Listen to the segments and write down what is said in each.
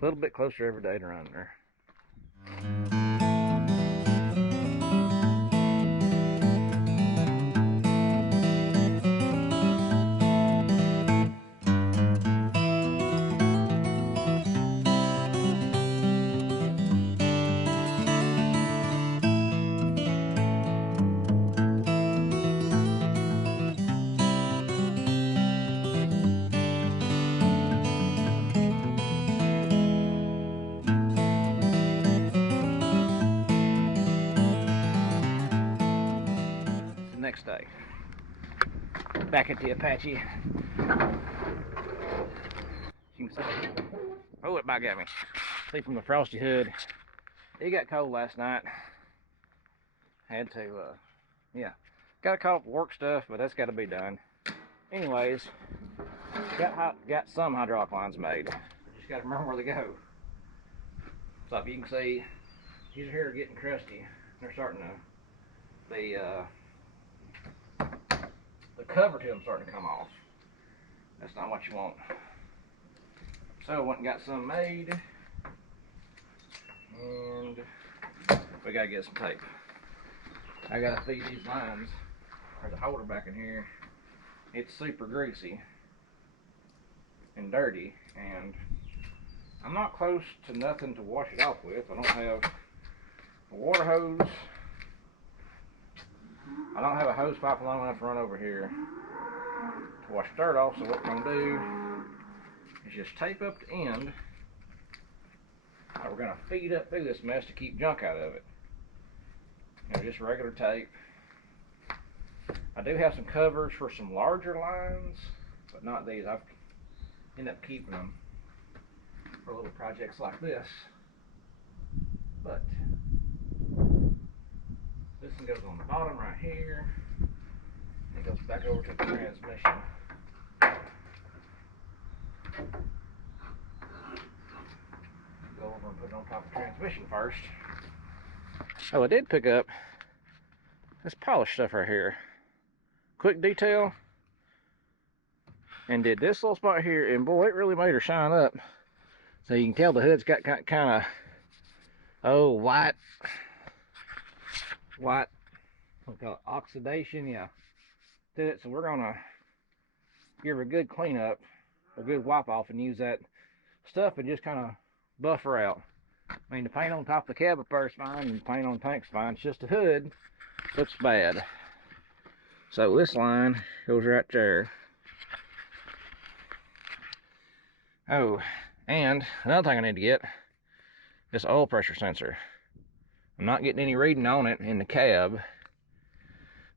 A little bit closer every day to running her. Next day, back at the Apache. You can see, oh, it about got me. See from the frosty hood, it got cold last night. Had to, yeah, got to call up work stuff, but that's got to be done. Anyways, got some hydraulic lines made. Just got to remember where they go. So if you can see, these are here getting crusty. They're starting to, the cover to them starting to come off. That's not what you want. So I went and got some made, and we gotta get some tape. I gotta feed these lines. There's a holder back in here. It's super greasy and dirty, and I'm not close to nothing to wash it off with. I don't have a water hose. I don't have a hose pipe long enough to run over here to wash the dirt off, so what we're going to do is just tape up the end. We're going to feed up through this mess to keep junk out of it. You know, just regular tape. I do have some covers for some larger lines, but not these. I've ended up keeping them for little projects like this. But this one goes on the bottom right here. It goes back over to the transmission. Go over and put it on top of the transmission first. Oh, I did pick up this polished stuff right here. Quick detail. And did this little spot here, and boy, it really made her shine up. So you can tell the hood's got kind of, oh, white, what we call it, oxidation, yeah, to it. So we're gonna give her a good cleanup, a good wipe off, and use that stuff and just kind of buff her out. I mean, the paint on top of the cab up there is fine, and the paint on the tank's fine. It's just the hood looks bad. So this line goes right there. Oh, and another thing I need to get, this oil pressure sensor. I'm not getting any reading on it in the cab.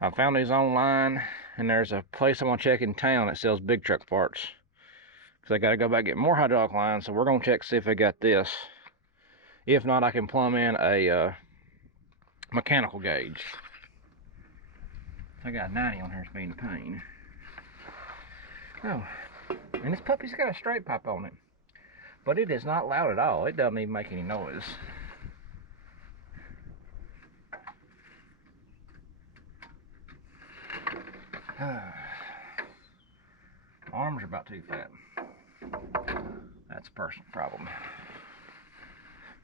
I found these online, and there's a place I'm gonna check in town that sells big truck parts. Because I gotta go back and get more hydraulic lines, so we're gonna check to see if they got this. If not, I can plumb in a mechanical gauge. I got 90 on here, it's being a pain. Oh, and this puppy's got a straight pipe on it. But it is not loud at all. It doesn't even make any noise. Arms are about too fat. That's a personal problem.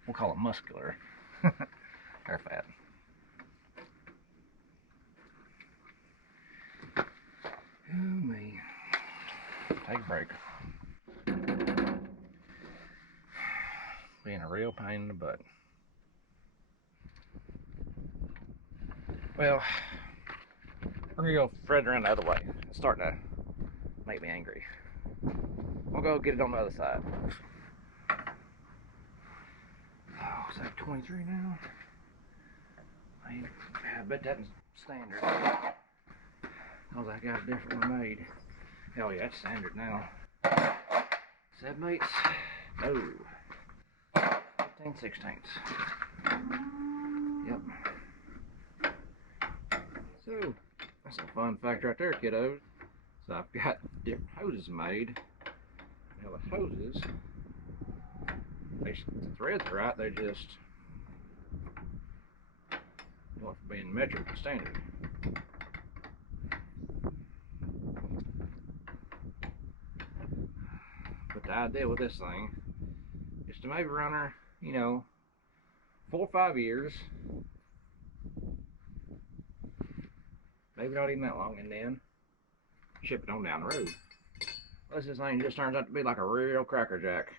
We'll call it muscular. They're fat. Oh me. Take a break. Being a real pain in the butt. Well, we're gonna go thread around the other way. It's starting to make me angry. We'll go get it on the other side. Oh, is that 23 now? I bet that's standard. Because I got a different one made. Oh yeah, that's standard now. 7/8. No. 15/16. Yep. So, that's a fun fact right there, kiddos. So I've got different hoses made. Now the hoses, the threads are right, they just go for being metric and standard. But the idea with this thing is to maybe run her, you know, 4 or 5 years. Maybe not even that long, and then ship it on down the road. Unless this thing just turns out to be like a real crackerjack.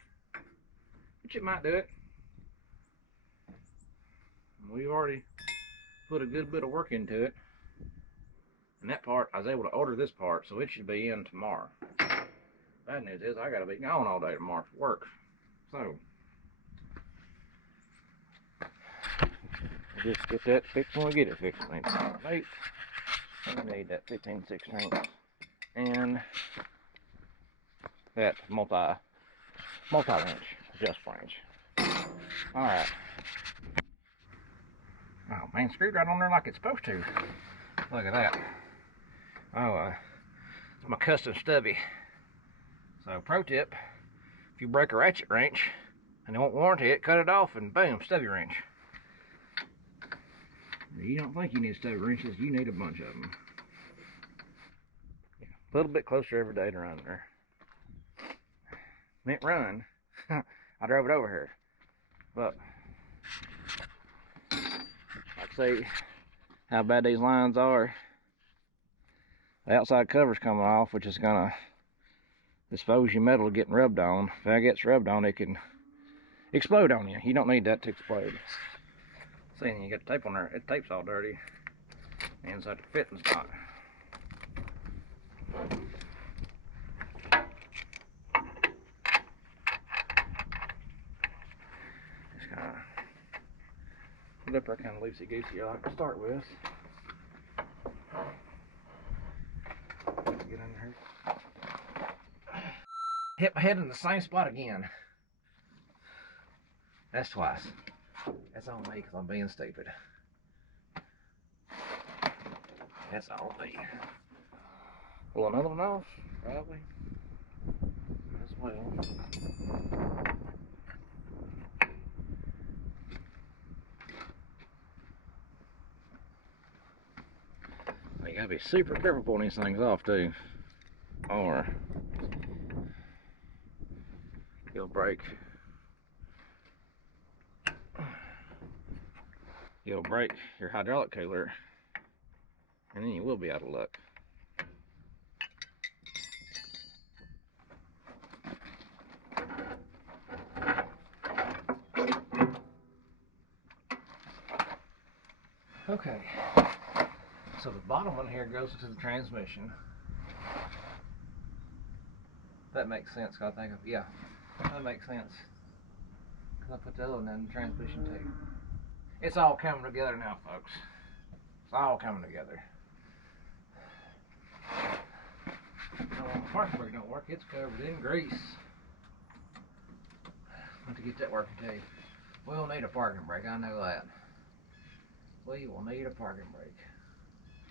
Which it might do it. We've already put a good bit of work into it. And that part, I was able to order this part, so it should be in tomorrow. Bad news is I gotta be gone all day tomorrow for work. So, we'll just get that fixed when we get it fixed. I need that 15/16 and that multi-wrench, adjust wrench. Alright. Oh man, screwed right on there like it's supposed to. Look at that. Oh, it's my custom stubby. So, pro tip, if you break a ratchet wrench and they won't warranty it, cut it off and boom, stubby wrench. You don't think you need stubby wrenches, you need a bunch of them. Yeah, a little bit closer every day to run there. Meant run. I drove it over here. But, like I say, how bad these lines are. The outside cover's coming off, which is gonna expose your metal getting rubbed on. If that gets rubbed on, it can explode on you. You don't need that to explode. See, you got the tape on there. The tape's all dirty. And inside the fitting spot. Just kind of get up there kind of loosey-goosey, like to start with. Get under here. Hit my head in the same spot again. That's twice. That's on me because I'm being stupid. That's all me. Pull another one off, probably. As well. You gotta be super careful pulling these things off too, or you'll break. You'll break your hydraulic cooler, and then you will be out of luck. Okay, so the bottom one here goes into the transmission. That makes sense, I think of, yeah, that makes sense. Because I put the other one in the transmission too. It's all coming together now, folks. It's all coming together. Now, when the parking brake don't work, it's covered in grease. Want to get that working too. We'll need a parking brake, I know that. We will need a parking brake.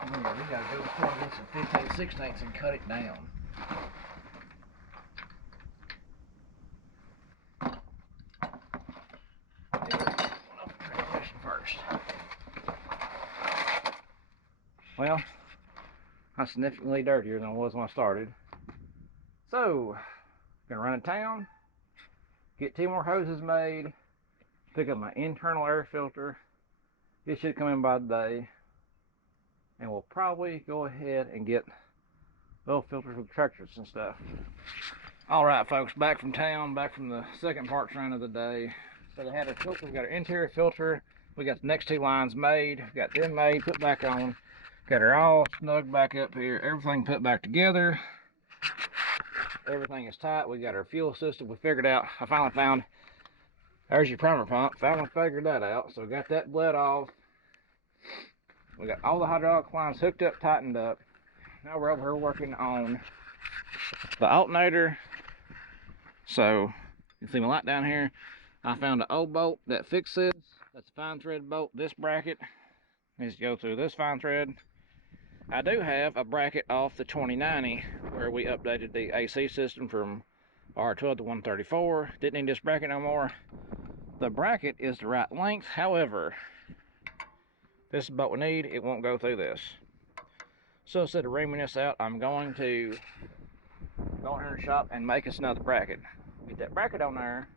Oh, yeah, we gotta go to the store and get some 15/16 and cut it down. Well, I'm significantly dirtier than I was when I started. So, gonna run in town, get 2 more hoses made, pick up my internal air filter. It should come in by the day. And we'll probably go ahead and get little filters for the tractors and stuff. Alright folks, back from town, back from the second parts run of the day. So they had our filter, we got our interior filter, we got the next 2 lines made, we got them made, put back on, got her all snug back up here, everything put back together. Everything is tight, we got our fuel system, we figured out, I finally found, there's your primer pump, finally figured that out, so we got that bled off. We got all the hydraulic lines hooked up, tightened up. Now we're over here working on the alternator. So, you can see my light down here. I found an old bolt that fixes this. That's a fine thread bolt. This bracket needs to go through this fine thread. I do have a bracket off the 2090 where we updated the AC system from R12 to 134. Didn't need this bracket no more. The bracket is the right length. However, this is what we need. It won't go through this. So instead of reaming this out, I'm going to go in the shop and make us another bracket. Get that bracket on there,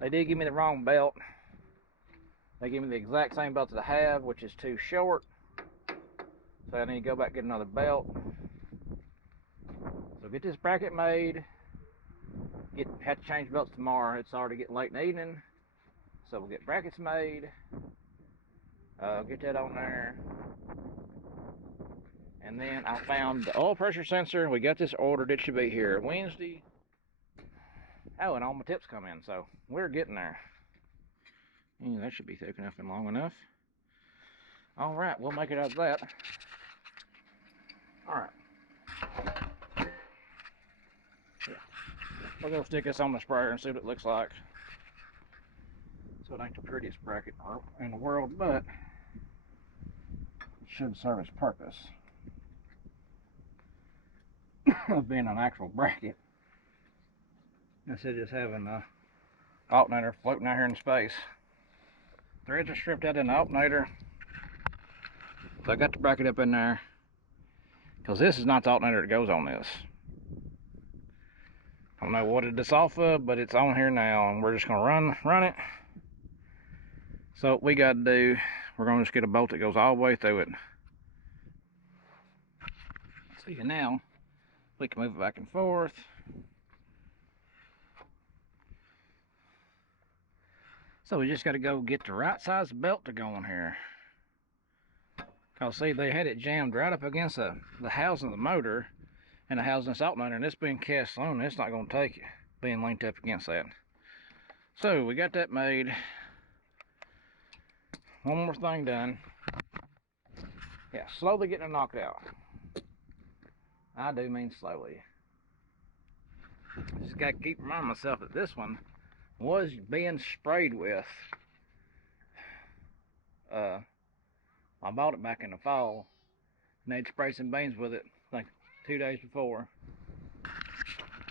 They did give me the wrong belt. They gave me the exact same belt that I have, which is too short. So I need to go back and get another belt. So get this bracket made. Have to change belts tomorrow. It's already getting late in the evening. So we'll get brackets made. Get that on there. And then I found the oil pressure sensor. We got this ordered. It should be here Wednesday. Oh, and all my tips come in, so we're getting there. Yeah, that should be thick enough and long enough. All right, we'll make it out of that. All right. Yeah. We'll go stick this on the sprayer and see what it looks like. So it ain't the prettiest bracket in the world, but it should serve its purpose of being an actual bracket instead of just having a alternator floating out here in space. Threads are stripped out in the alternator. So I got the bracket up in there because this is not the alternator that goes on this. I don't know what it's off of, but it's on here now, and we're just gonna run it. So what we got to do, we're gonna just get a bolt that goes all the way through it. See now, we can move it back and forth. So we just got to go get the right size belt to go on here. Cause see, they had it jammed right up against the housing of the motor and the housing of this alternator, and it's being cast on. It's not going to take it being linked up against that. So we got that made. One more thing done. Yeah, slowly getting it knocked out. I do mean slowly. Just got to keep reminding myself that this one was being sprayed with. I bought it back in the fall, and they'd spray some beans with it like 2 days before.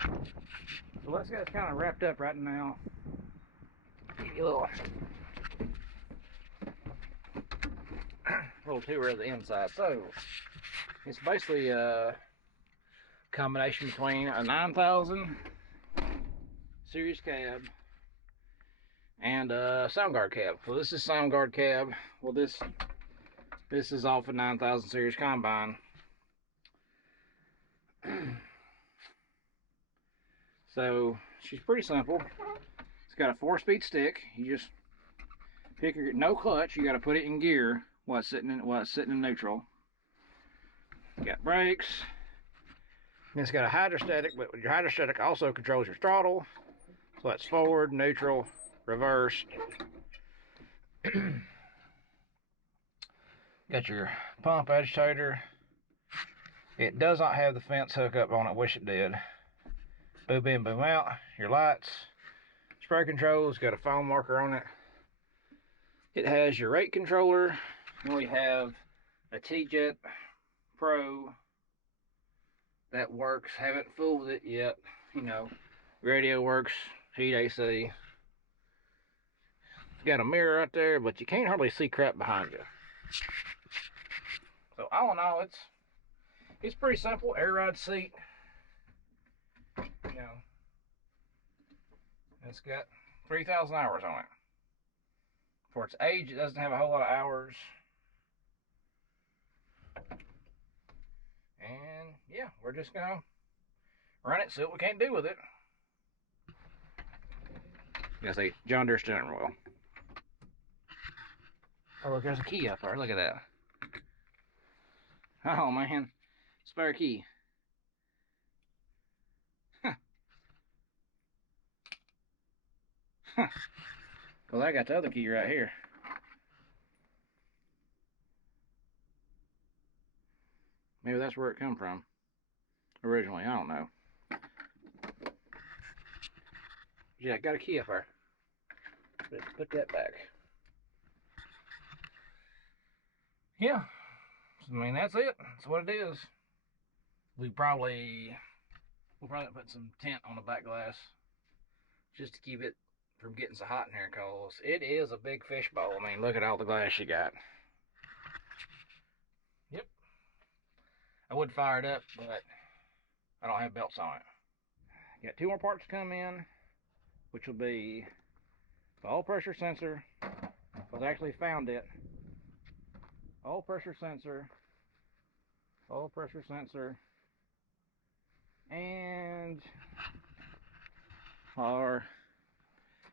So let's get it kind of wrapped up right now. Give you a little tour of the inside. So it's basically a combination between a 9000 series cab and a Soundguard cab. So this is Soundguard cab. Well, this is off a 9000 series combine. So she's pretty simple. It's got a 4-speed stick. You just pick your, no clutch. You got to put it in gear while it's sitting in neutral. You got brakes. And it's got a hydrostatic, but your hydrostatic also controls your throttle. So that's forward, neutral, reverse. Got your pump agitator. It does not have the fence hookup on it. Wish it did. Boom in, boom out. Your lights. Spray controls. Got a phone marker on it. It has your rate controller. And we have a T-Jet Pro that works. Haven't fooled with it yet. You know, radio works. Heat AC. It's got a mirror right there, but you can't hardly see crap behind you. So all in all, it's pretty simple. Air ride seat. You know, it's got 3,000 hours on it. For its age, it doesn't have a whole lot of hours. And yeah, we're just gonna run it, see what we can do with it. You see, John Deere steering wheel. Oh look, there's a key up there. Look at that. Oh man, spare key. Well, I got the other key right here. Maybe that's where it come from originally. I don't know. Yeah, I got a key up there. Let's put that back. Yeah, I mean that's it. That's what it is. We'll probably put some tint on the back glass just to keep it from getting so hot in here, cause it is a big fishbowl. I mean, look at all the glass you got. Yep. I would fire it up, but I don't have belts on it. Got 2 more parts to come in, which will be The oil pressure sensor was actually found it. Oil pressure sensor, and our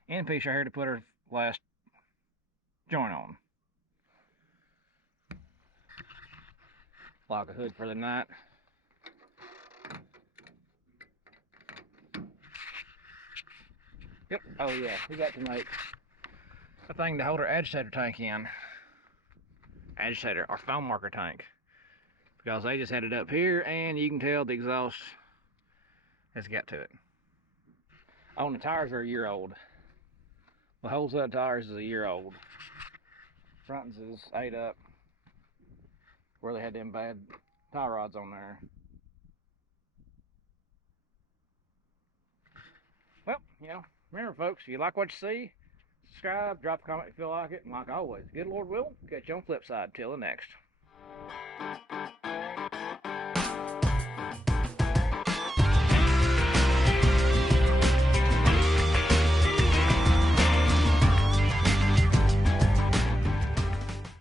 end piece right here to put our last joint on. Lock a hood for the night. Yep. Oh yeah, we got to make a thing to hold our agitator tank in. Agitator, our foam marker tank. Because they just had it up here and you can tell the exhaust has got to it. Oh, and the tires are a year old. The whole set of tires is a year old. Front's is ate up where they had them bad tie rods on there. Well, you know, remember folks, if you like what you see, subscribe, drop a comment if you feel like it, and like always, good Lord willing, catch you on the flip side. Till the next.